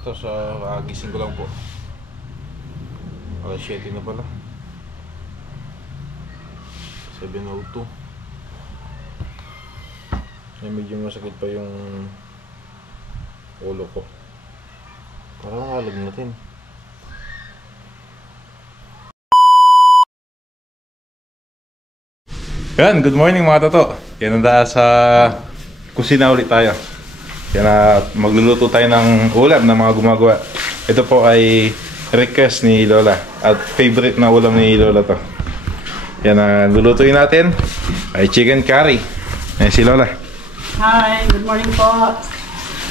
to sa gising ko lang po. Alas 7 na pala. 7:02. Medyo masakit pa yung ulo ko. Parang halag natin. Yan, good morning mga toto. Yan na sa kusina ulit tayo. Yan na magluluto tayo ng ulam na mga gumagawa. Ito po ay request ni Lola at favorite na ulam ni Lola to. Yan na lulutuin natin ay chicken curry. Ayan si Lola. Hi, good morning po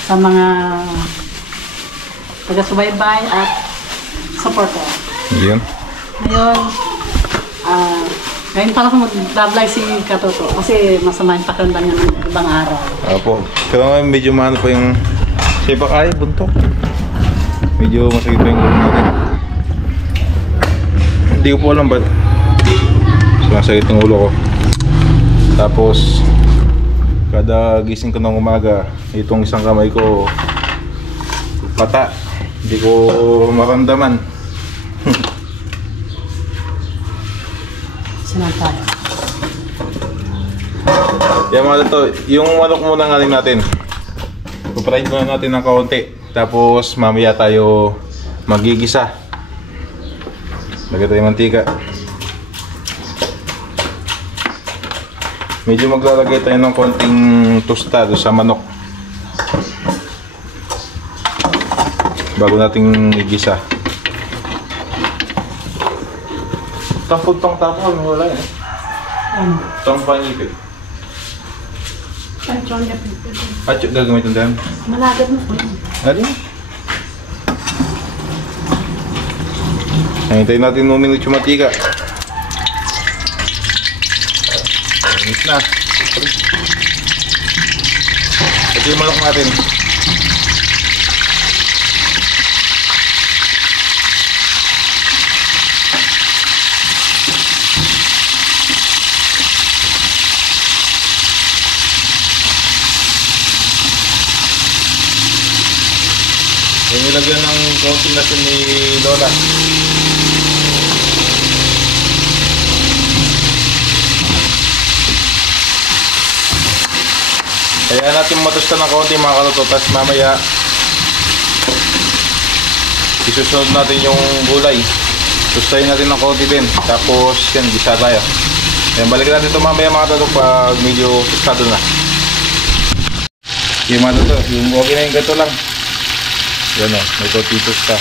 sa mga taga-subaybay at supporter. Yan. Ngayon pala kung mag-vlog si Katoto kasi masama yung pakiramdam niya ng ibang araw. Opo. Pero ngayon medyo maano pa yung sibak ay buntok. Medyo masakit pa yung ulo natin. Hindi ko po alam ba't masakit yung ulo ko. Tapos kada gising ko ng umaga, itong isang kamay ko pata. Hindi ko maramdaman. Sinantay. Yan mga to, yung manok muna ngaling natin. Pupride muna natin ng kaunti. Tapos mamaya tayo magigisa. Lagyan tayo mantika. Medyo maglalagay tayo ng konting tostado sa manok bago nating igisa. Tampon-tampon, wala eh. Tong panipit. Atyo, gagamitin tayo. Malagad mo po yun. Ano? Hintayin natin 1 minute yung matika. Init na. Ito yung manok natin. Yung nilagyan ng konting natin ni Lola. Kaya natin matusta ng konti mga kaluto. Tapos mamaya isusunod natin yung gulay. Tustayin natin ng konti din. Tapos yan, gisa tayo. Yan, balikan natin ito mamaya mga kaluto pag medyo tostado na. Yung mga kaluto, yung okay na yung gato lang. Yan o, may totitos ka.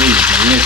Mainit.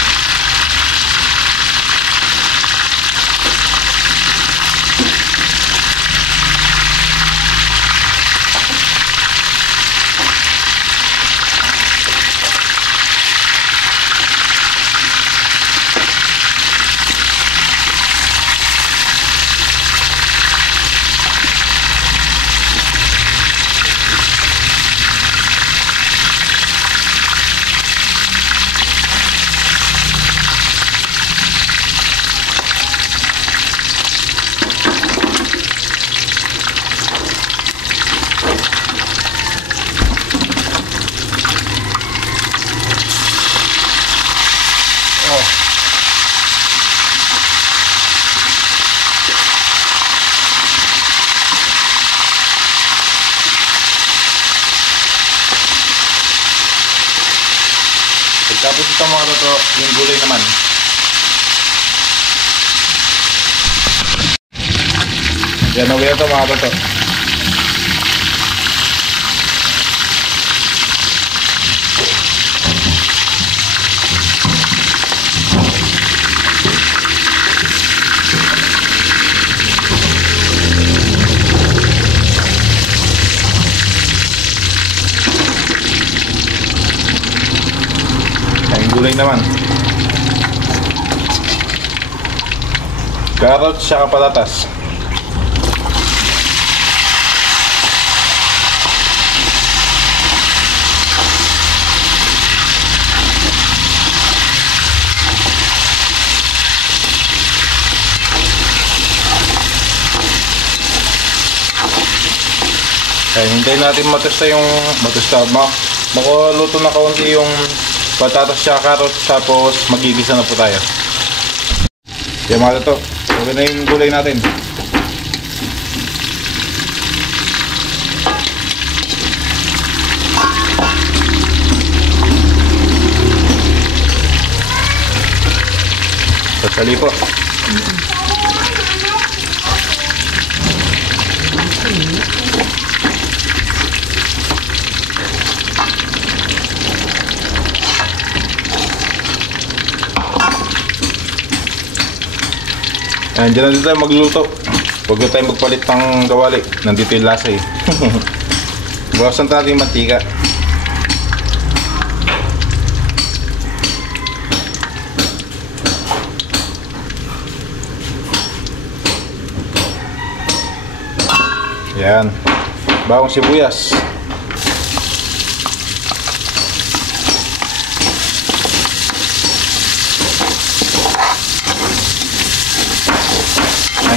Tapos ito mga toto, yung gulay naman. Yan, okay na ito mga toto. Gulay naman. Carrots siya patatas. Kaya hintayin natin makuluto na kaunti yung patatas at carrots, tapos magigisa na po tayo. Kaya mga to, okay na yung gulay natin. Sasali po. Diyan na din tayo magluluto. Huwag na tayo magpalit ng kawali. Nandito yung lasa eh. Bawasan natin yung mantika. Yan. Bawang sibuyas.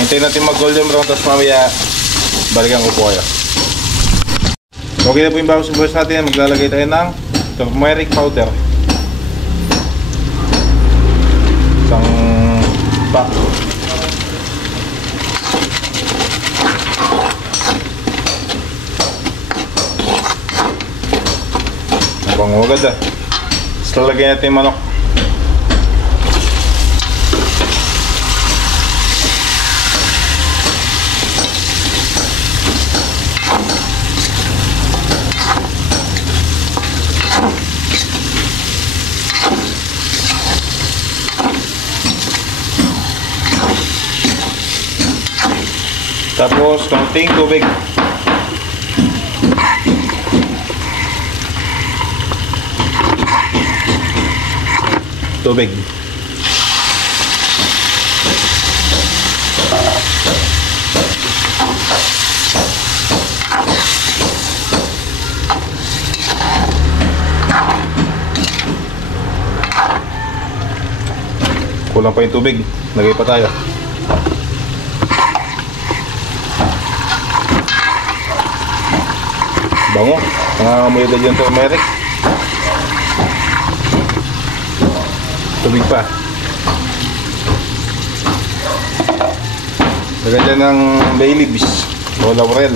Hintayin natin mag golden brown, tapos mamaya balikan ko po kayo. Okay na po yung bawang sibuyas natin. Maglalagay tayo ng turmeric powder. Isang pack. Nabango agad ah. Tapos lalagay natin yung manok. Tapos konting tubig. Tubig. Kulang pa yung tubig. Lagay pa tayo. Bango. Nangangamoy na dyan turmeric. Tubig pa. Lagay dyan ng bay leaves o laurel.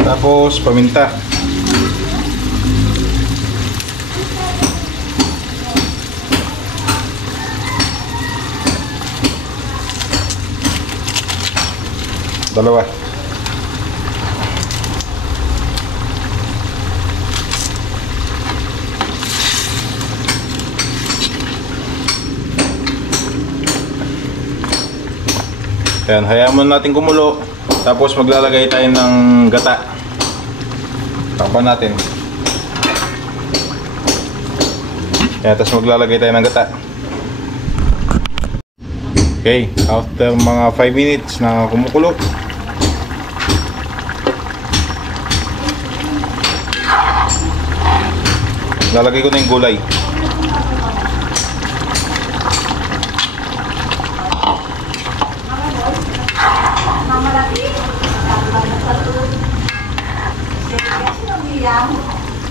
Tapos paminta. Dalawa. Ayan, hayaan muna natin kumulo. Tapos maglalagay tayo ng gata. Takpan natin. Ayan, tapos maglalagay tayo ng gata. Okay, after mga 5 minutes na kumukulo, lalagay ko na yung gulay.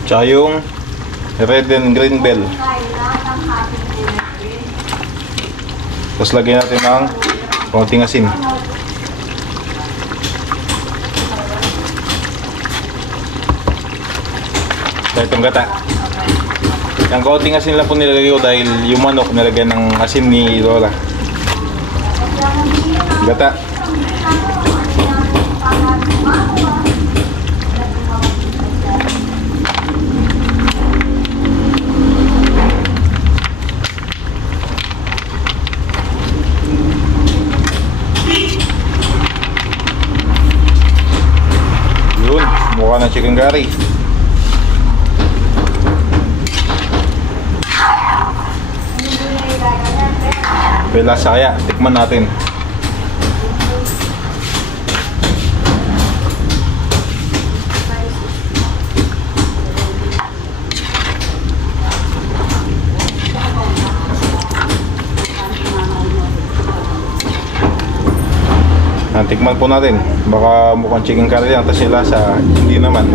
Tsaka yung red and green bell. Tapos lagyan natin ng konting asin. Sa itong gata. Yung konting asin lang po nilagay ko dahil yung manok nilagyan ng asin ni Lola. Gata. Yun, mukha ng chicken curry. May lasa kaya, tikman natin. Tikman po natin. Baka mukhang chicken curry lang, tapos yung lasa, hindi naman.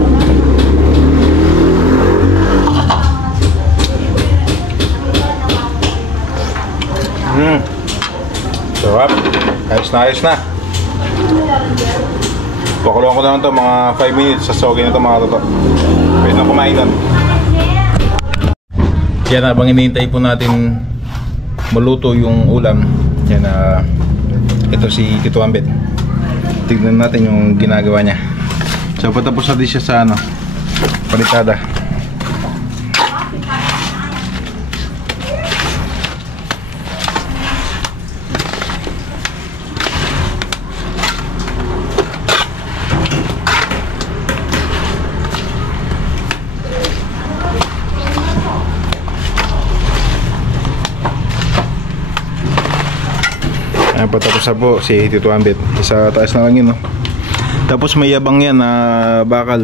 Sarap. Ayos na, ayos na. Pakulong ko na lang ito, mga 5 minutes. Sasogin na ito mga toto. Pwede na kumain nun. Yan, habang hinihintay po natin maluto yung ulam. Yan, ito si Tito Ambet. Tignan natin yung ginagawa niya. So patapos natin siya sa palitada. Ayan, patapos na po si Tito Ambet. Isa taas na lang yun, no? Tapos may yabang yan na bakal.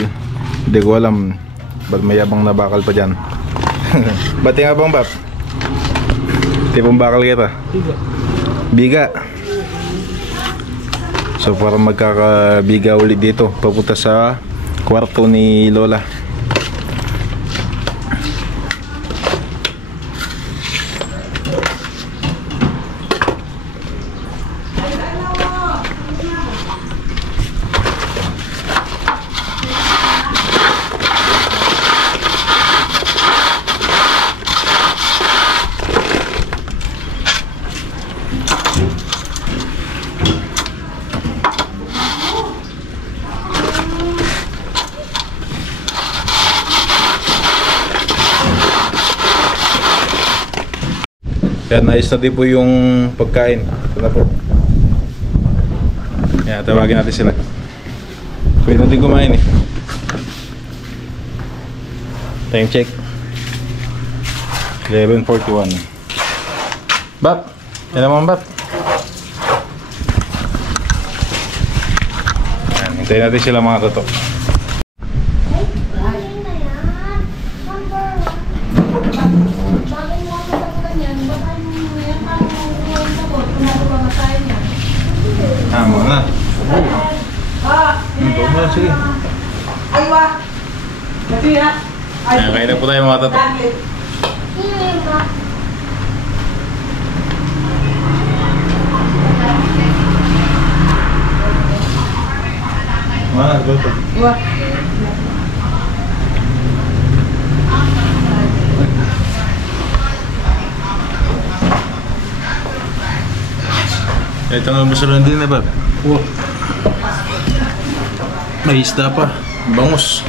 Hindi ko alam ba't may yabang na bakal pa dyan. Ba't yung abang, Bap? Tipong bakal kita. Biga. So parang magkakabiga ulit dito papunta sa kwarto ni Lola. Yan, nice na din po yung pagkain. Ito na po. Yan, tawagin natin sila. Pwede natin kumain eh. Time check. 11:41. Bap! Yan naman, Bap. Yan, hintayin natin sila mga toto. Muna. Ito mo lang, sige. Aywa! Kasi ha? Kaya na po tayo mga tato. Go to. Aywa! Ito nga masalan din na ba? May isda pa. Bangus.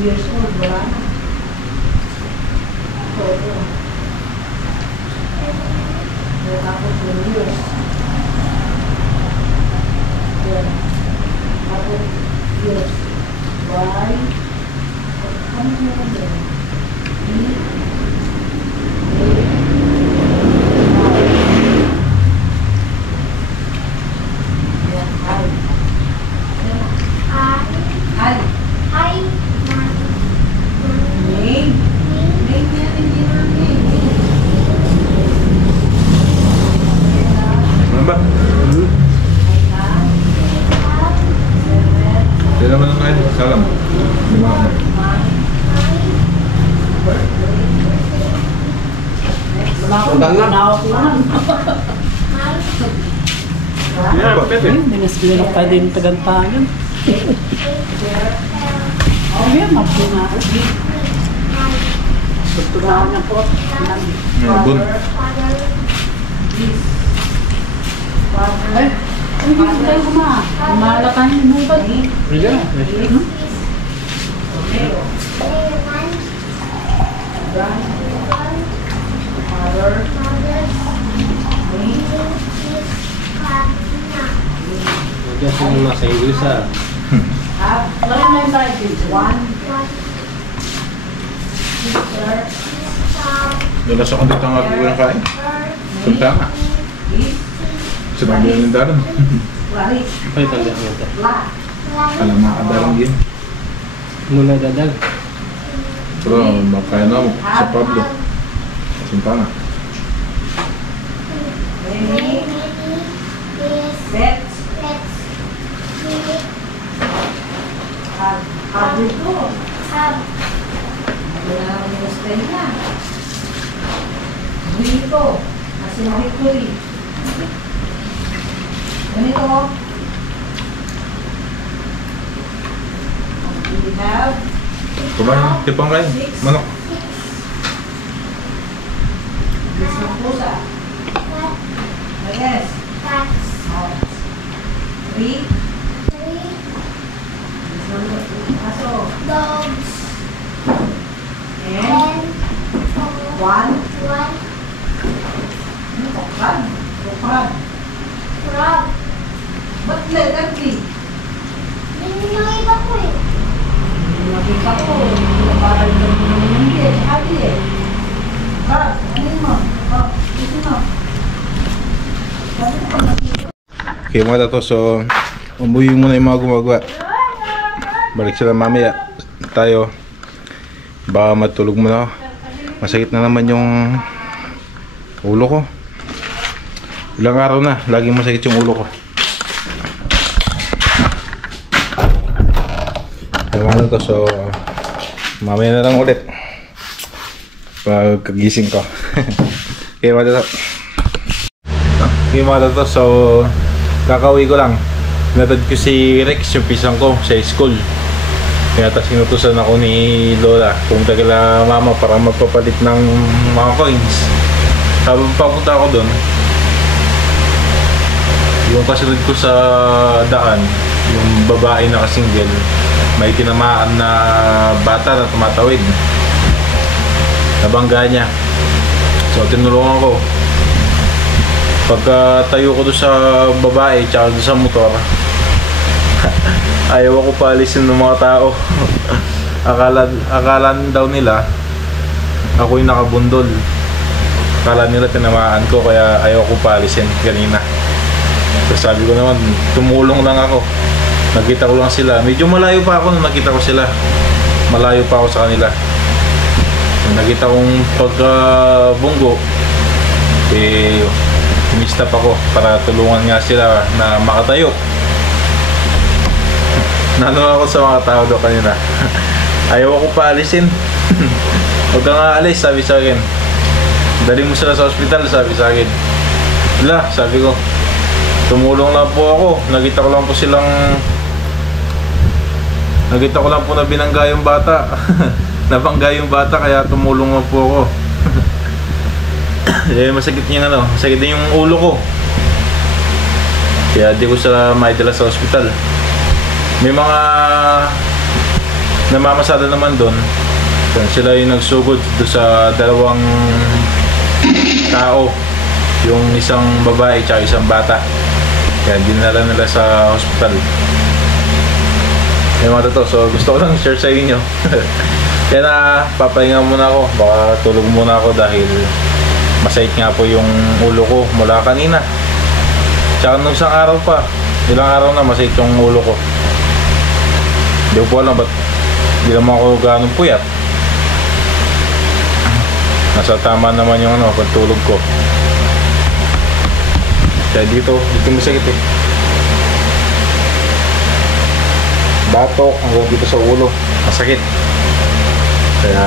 Years old, wala na. Tapos yung years. Tapos years. Why? Ano yung ano? Salam. Binasbilin ako tayo din tagantagan. Oh, yan, mabuna. Tutugahan niya po. Bun. Ay, hindi ko tayo kumalakain yung bubad. Hindi na. Diyan sila nasa English ha. Wala na yung tayo dito. Dala sa kondit ang ako ng kain. Sunta nga. Sinabi na yung daran. Ay, tanda ko ito. Alam makadalang yun. Muna dadag. Pero makaya na mo sa Pablo. Sunta nga. Kumain, tipang kain. Manok. Yes. Three. Dogs. And one. Crab. Ba't letter T? Yung iba ko eh. Nakita ko. Parang hindi. Happy eh. Crab. Ano mo? Ito mo. Okay mga tato, so umuwi muna yung mga gumagawa. Balik sila mamaya. Tayo. Baka matulog muna ako. Masakit na naman yung ulo ko. Ilang araw na, laging masakit yung ulo ko. Kaya mga tato, so mamaya na lang ulit pagkagising ko. Okay mga tato. Okay mga tato, so kakauwi ko lang. Natad ko si Rex, yung pisang ko, sa school. Kaya tapos sinutusan ako ni Lola pumunta kila mama para magpapalit ng mga coins. Habang papunta ako doon, yung kasunod ko sa daan, yung babae na kasingle, may tinamaan na bata na tumatawid. Nabangga niya. So tinulungan ko. Pagka tayo ko doon sa babae tsaka doon sa motor, ayaw ako paalisin ng mga tao. akala daw nila ako yung nakabundol. Akala nila tinamaan ko kaya ayaw ko paalisin kanina. So sabi ko naman, tumulong lang ako. Nakita ko lang sila. Medyo malayo pa ako nung nakita ko sila. Malayo pa ako sa kanila. Nung nakita kong pagkabunggo, umistap ako para tulungan nga sila na makatayo. Nano ako sa mga tao doon kanina. Ayaw ako paalisin. Huwag ka nga alis, sabi sa akin. Dali mo sila sa ospital, sabi sa akin. Wala, sabi ko. Tumulong lang po ako. Nakita ko lang po na binangga yung bata. Nabangga yung bata kaya tumulong lang po ako. Masakit yung masakit din yung ulo ko. Kaya di ko sila maidala sa ospital. May mga namamasada naman doon. Sila yung nagsugod doon sa dalawang tao. Yung isang babae at isang bata. Kaya dinala nila sa ospital. Yung mga to, so gusto ko lang share sa inyo. Kaya na papahinga muna ako. Baka tulog muna ako dahil masakit nga po yung ulo ko mula kanina. Tsaka nung isang araw pa, ilang araw na masakit yung ulo ko. Hindi ko po alam ba't hindi naman ako ganong puyat. Nasa tama naman yung pagtulog ko. Kaya dito masakit eh. Batok hanggang dito sa ulo, masakit. Kaya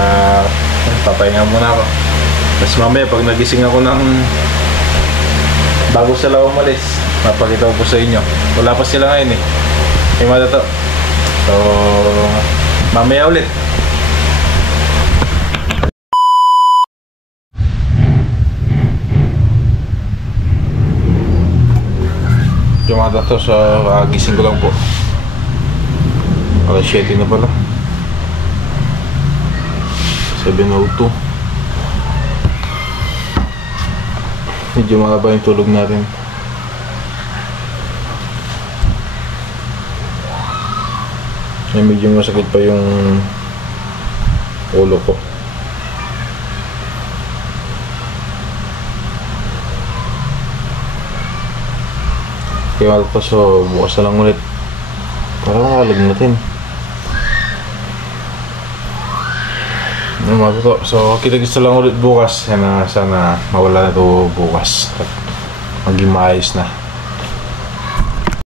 papahinga muna ako. Tapos mamaya pag nagising ako ng bago sila umalis, mapakita ko po sa inyo. Wala pa sila ngayon eh. May mata to. So mamaya ulit. Jumata to sa gising ko lang po. Alas 7 na pala. 7:02. Medyo mahaba yung tulog natin. Medyo masakit pa yung ulo ko. Kaya malata, so bukas na lang ulit para makalag natin. So kita-kita lang ulit bukas. Sana mawala na to bukas at maging maayos na.